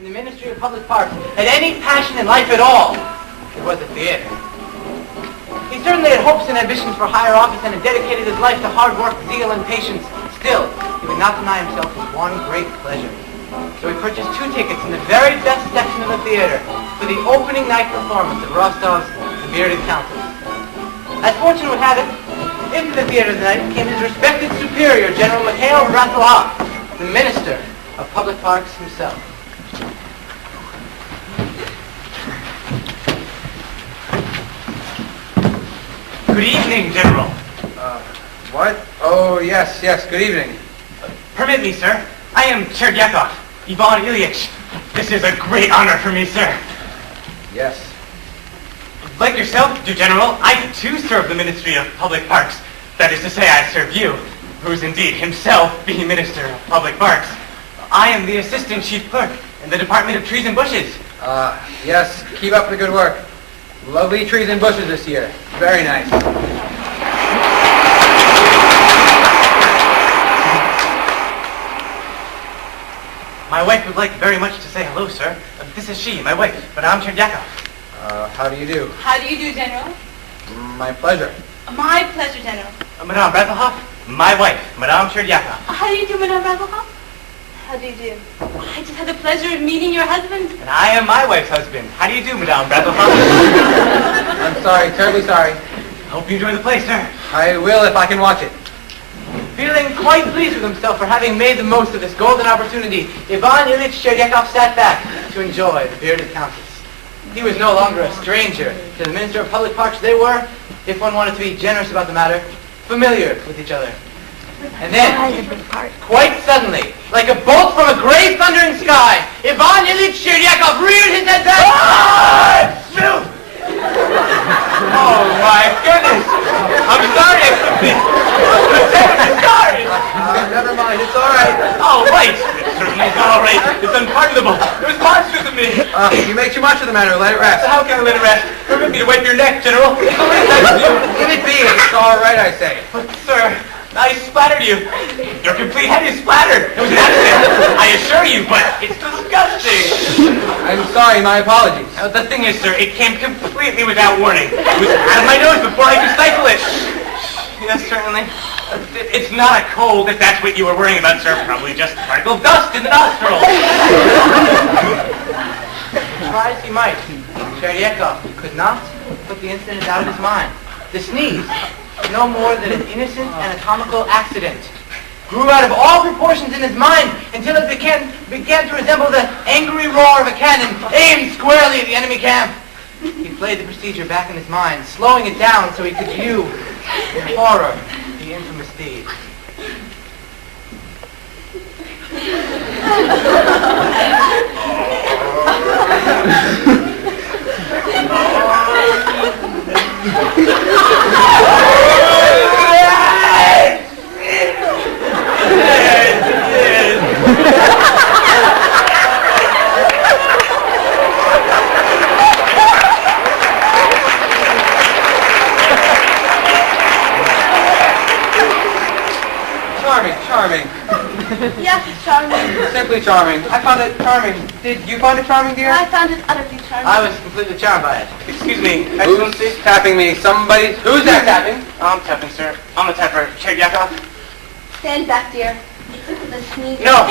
in the Ministry of Public Parks had any passion in life at all, it was the theater. He certainly had hopes and ambitions for higher office and had dedicated his life to hard work, zeal, and patience. Still, he would not deny himself his one great pleasure. So he purchased 2 tickets in the very best section of the theater for the opening night performance of Rostov's The Bearded Countess. As fortune would have it, into the theater that night came his respected superior, General Mikhail Bratslav, the Minister of Public Parks himself. Good evening, General. What? Oh, yes, good evening. Permit me, sir. I am Cherdyakov, Ivan Ilyich. This is a great honor for me, sir. Yes. Like yourself, dear General, I too serve the Ministry of Public Parks. That is to say, I serve you, who is indeed himself the Minister of Public Parks. I am the Assistant Chief Clerk in the Department of Trees and Bushes. Yes, keep up the good work. Lovely trees and bushes this year. Very nice. My wife would like very much to say hello, sir. This is she, my wife, Madame Cherdyakov. How do you do? How do you do, General? My pleasure. My pleasure, General. Madame Bratslav, my wife, Madame Cherdyakov. How do you do, Madame Bratslav? How do you do? I just had the pleasure of meeting your husband. And I am my wife's husband. How do you do, Madame Bratslav? I'm sorry, terribly sorry. Hope you enjoy the play, sir. I will if I can watch it. Feeling quite pleased with himself for having made the most of this golden opportunity, Ivan Ilyich Cherdyakov sat back to enjoy The Bearded Countess. He was no longer a stranger to the Minister of Public Parks. They were, if one wanted to be generous about the matter, familiar with each other. And then, quite suddenly, like a bolt from a gray thundering sky, Ivan Ilyich Cherdyakov reared his head back. Oh my goodness! I'm sorry I couldn't be. I'm sorry. Never mind, it's all right. Oh right, it certainly is not all right. It's unpardonable. It was monstrous of me. You make too much of the matter. Let it rest. How can I let it rest? Permit me to wipe your neck, General. It's only nice of you. Leave it be. It's all right, I say. But sir, I splattered you. Your complete head is splattered. It was an accident. I assure you, but it's disgusting. I'm sorry, my apologies. The thing is, sir, it came completely without warning. It was out of my nose before I could stifle it. Yes, certainly. It's not a cold, if that's what you were worrying about, sir. Probably just a particle of dust in the nostrils. Try as he might, Cherdyakov could not put the incident out of his mind. The sneeze, no more than an innocent anatomical accident, grew out of all proportions in his mind until it began to resemble the angry roar of a cannon aimed squarely at the enemy camp. He played the procedure back in his mind, slowing it down so he could view in horror the infamous deed. Charming. Yes, it's charming. Simply charming. I found it charming. Did you find it charming, dear? I found it utterly charming. I was completely charmed by it. Excuse me, Who's Excellency. tapping me? Somebody. Who's that tapping? I'm tapping, sir. I'm the tapper. Cherdyakov. Stand back, dear. The sneeze. No.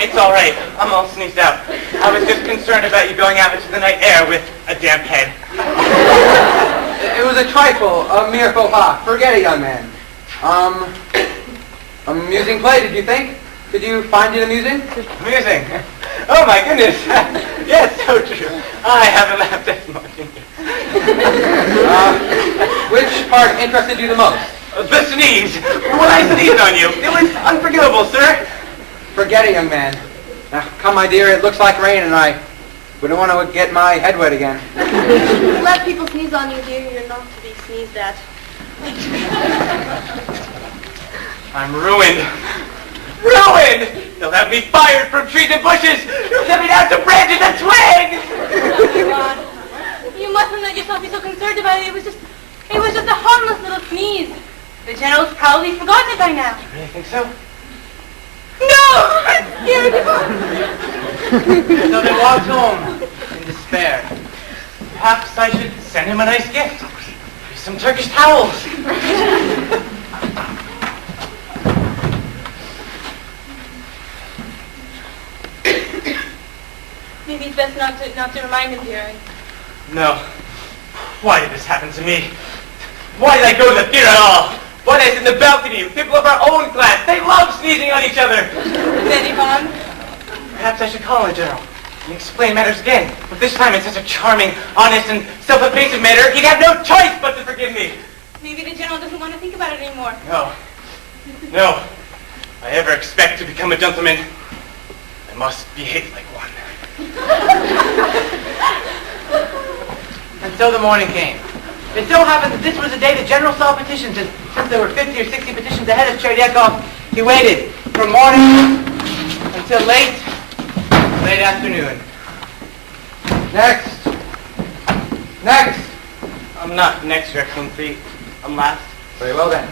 It's all right. I'm all sneezed out. I was just concerned about you going out into the night air with a damp head. It was a trifle, a mere faux pas. Forget it, young man. Amusing play, did you think? Did you find it amusing? Amusing. Oh my goodness. Yes, so true. I haven't laughed as much. Which part interested you the most? The sneeze. When I sneezed on you, it was unforgivable, sir. Forget it, young man. Now, come, my dear, it looks like rain, and I wouldn't want to get my head wet again. Let people sneeze on you, dear. You're not to be sneezed at. I'm ruined. Ruined! They'll have me fired from trees and bushes. They'll send me down to branches and twigs. God, you mustn't let yourself be so concerned about it. It was just a harmless little sneeze. The general's probably forgotten it by now. You really think so? No! Here, come on. So they walked home in despair. Perhaps I should send him a nice gift. Some Turkish towels. Maybe it's best not to remind him, dear. No. Why did this happen to me? Why did I go to the theater at all? Why did I sit in the balcony with people of our own class? They love sneezing on each other. Then, Ivan, Perhaps I should call on the general and explain matters again. But this time in such a charming, honest, and self-effacing manner, he'd have no choice but to forgive me. maybe the general doesn't want to think about it anymore. No. No. If I ever expect to become a gentleman, I must behave like one. And so the morning came. It so happened that this was the day the general saw petitions, and since there were 50 or 60 petitions ahead of Cherdyakov, he waited from morning until late afternoon. Next. Next. I'm not next, Your Excellency. I'm last. Very well then.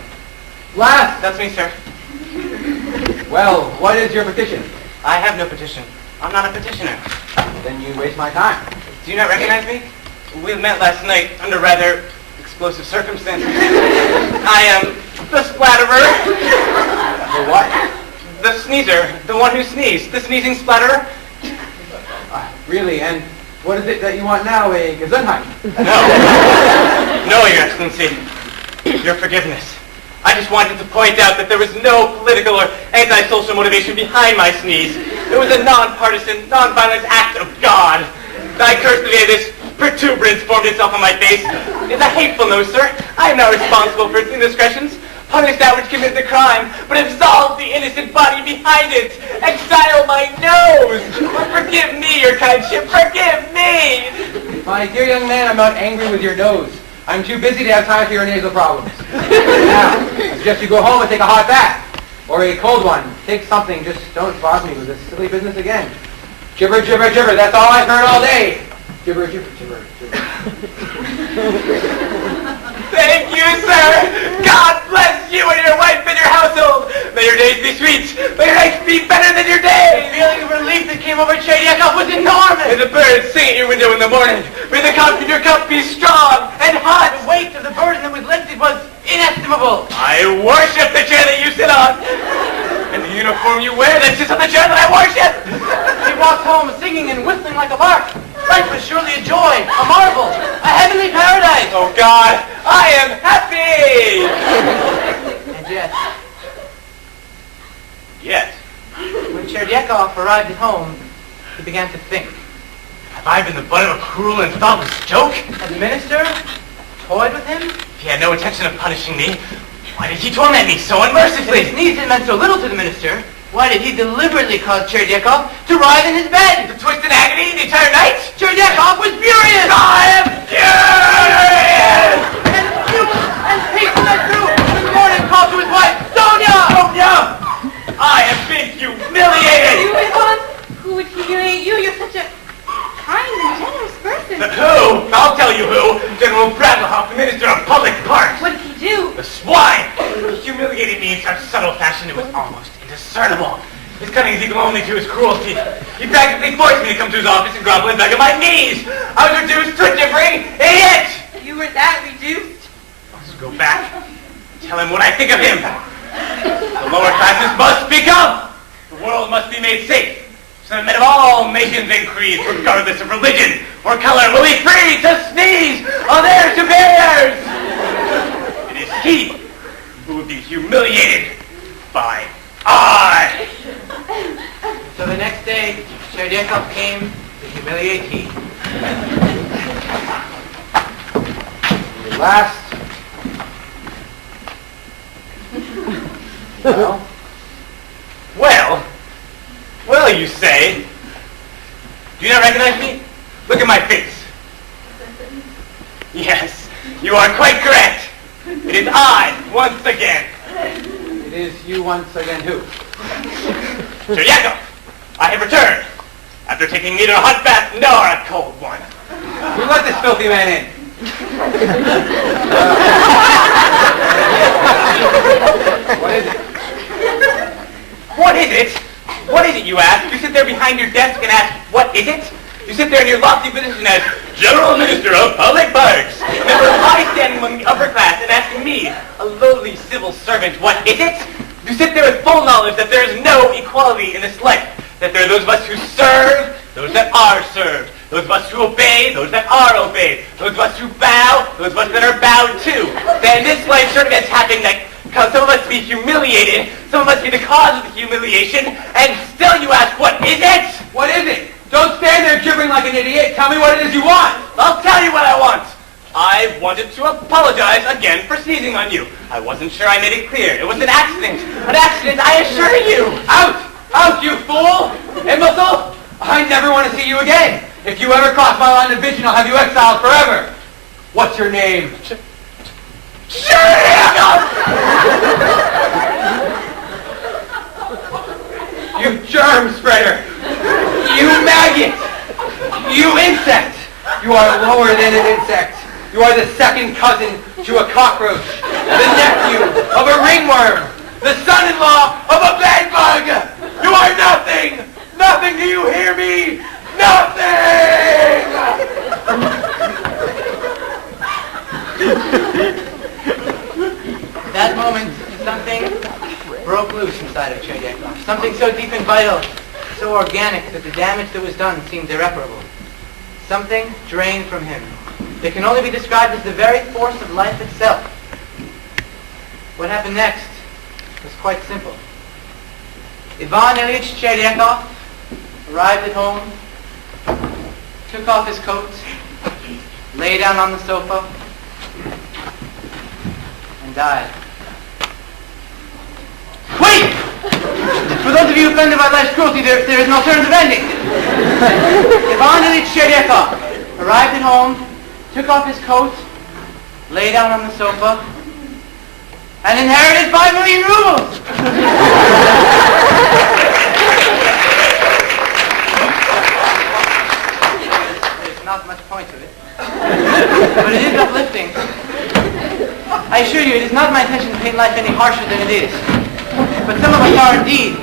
Last. That's me, sir. Well, what is your petition? I have no petition. I'm not a petitioner. Then you waste my time. Do you not recognize me? We met last night under rather explosive circumstances. I am the splatterer. The what? The sneezer. The one who sneezed. The sneezing splatterer. Really, and what is it that you want now, a Gesundheit? No. No, Your Excellency. Your forgiveness. I just wanted to point out that there was no political or antisocial motivation behind my sneeze. It was a non-partisan, non-violent act of God. I cursed the day this protuberance formed itself on my face. It's a hateful nose, sir. I am not responsible for its indiscretions. Punish that which committed the crime, but absolve the innocent body behind it. Exile my nose. Forgive me, your kindship. Forgive me. My dear young man, I'm not angry with your nose. I'm too busy to have time for your nasal problems. Now, I suggest you go home and take a hot bath. Or a cold one. Take something. Just don't bother me with this silly business again. Gibber, gibber, gibber. That's all I've heard all day. Gibber, gibber, gibber, gibber. Thank you, sir. God bless you and your wife and your household. May your days be sweet. May your nights be better than your The days. feeling of relief that came over Cherdyakov was enormous. May the birds sing at your window in the morning. May the coffee in your cup be strong and hot. The weight of the burden that was lifted was inestimable. I worship the chair that you sit on. And the uniform you wear that sits on the chair that I worship. He walked home singing and whistling like a lark. Life was surely a joy, a marvel, a heavenly paradise. Oh, God, I am happy. And yet, Yet, when Cherdyakov arrived at home, he began to think. have I been the butt of a cruel and thoughtless joke? Had the minister toyed with him? If he had no intention of punishing me, why did he torment me so If unmercifully? his sneeze had meant so little to the minister, why did he deliberately cause Cherdyakov to writhe in his bed? To twist in agony the entire night? Cherdyakov was furious! I am furious! And hastened that through in the morning called to his wife, Sonia! Sonia! I have been humiliated! You, Ivan, who would humiliate you? You're such a kind and generous person. Who? I'll tell you who. General Bradlahoff, the Minister of Public Parks. What did he do? The swine! He humiliated me in such subtle fashion it was almost indiscernible. His cunning is equal only to his cruelty. He practically forced me to come to his office and grovel and beg on my knees. I was reduced to a differing idiot! You were that reduced? Let's go back. Tell him what I think of him. The lower classes must speak up. The world must be made safe. So that men of all nations and creeds, regardless of religion or color, will be free to sneeze on their superiors. It is he who will be humiliated by I. So the next day, Cherdyakov came to humiliate he. Last. Well, Well, you say. Do you not recognize me? Look at my face. Yes, you are quite correct. It is I, once again. it is you once again who? Cherdyakov, I have returned. After taking neither a hot bath nor a cold one. Who let this filthy man in? What is it? What is it? What is it, you ask? You sit there behind your desk and ask, what is it? You sit there in your lofty position as General Minister of Public Parks, a member of high standing among the upper class, and ask me, a lowly civil servant, what is it? You sit there with full knowledge that there is no equality in this life, that there are those of us who serve, those that are served, those of us who obey, those that are obeyed, those of us who bow, those of us that are bowed to. That in this life certain events happen that cause some of us to be humiliated, some of us be the cause of the humiliation, and still you ask, what is it? What is it? Don't stand there gibbering like an idiot. Tell me what it is you want. I'll tell you what I want. I wanted to apologize again for sneezing on you. I wasn't sure I made it clear. It was an accident. An accident, I assure you. Out! Out, you fool! Imbecile! I never want to see you again. If you ever cross my line of vision, I'll have you exiled forever. What's your name? You germ spreader! You maggot! You insect! You are lower than an insect. You are the second cousin to a cockroach, the nephew of a ringworm, the son-in-law of a bedbug! You are nothing! Nothing, do you hear me? Nothing! At that moment, something broke loose inside of Cheryakov. Something so deep and vital, so organic that the damage that was done seemed irreparable. Something drained from him that can only be described as the very force of life itself. What happened next was quite simple. Ivan Ilyich Cheryakov arrived at home, took off his coat, lay down on the sofa, and died. Wait! For those of you offended by life's cruelty, there is an alternative ending. Ivan Ilyich Cheryakov arrived at home, took off his coat, lay down on the sofa, and inherited 5 million rubles! There's not much point to it. But it is uplifting. I assure you, it is not my intention to paint life any harsher than it is. But some of us are indeed.